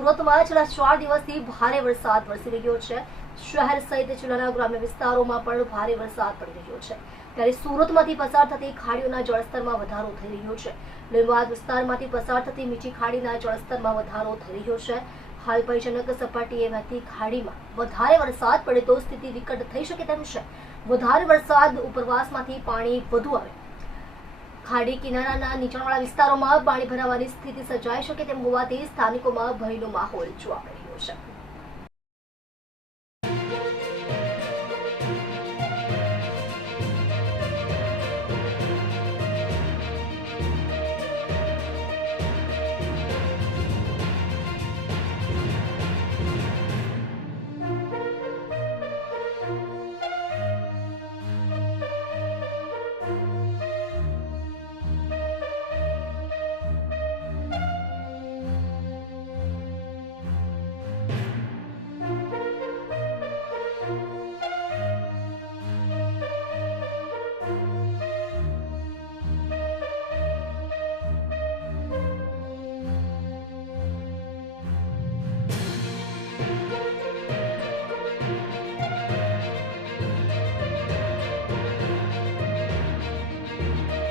સુરતમાં છેલ્લા 4 દિવસથી ભારે વરસાદ વરસી રહ્યો છે। શહેર સહિત જિલ્લાના ગ્રામ્ય વિસ્તારોમાં પણ ભારે વરસાદ પડી રહ્યો છે। ત્યારે સુરતમાંથી પસાર થતી ખાડીઓના જળસ્તરમાં વધારો થઈ રહ્યો છે। લીંબાદ વિસ્તારમાંથી પસાર થતી મીઠી ખાડીના જળસ્તરમાં વધારો થઈ રહ્યો છે। હાલ ભયજનક સપાટીએ વહેતી ખાડીમાં વધારે વરસાદ પડે તો સ્થિતિ વિકટ થઈ શકે તેમ છે। વધારે વરસાદ ઉપરવાસમાંથી પાણી વધુ આવે, ખાડી કિનારાના નીચાણવાળા વિસ્તારોમાં પાણી ભરાવાની સ્થિતિ સર્જાઈ શકે તેમ હોવાથી સ્થાનિકોમાં ભયનો માહોલ જોવા મળી રહ્યો છે।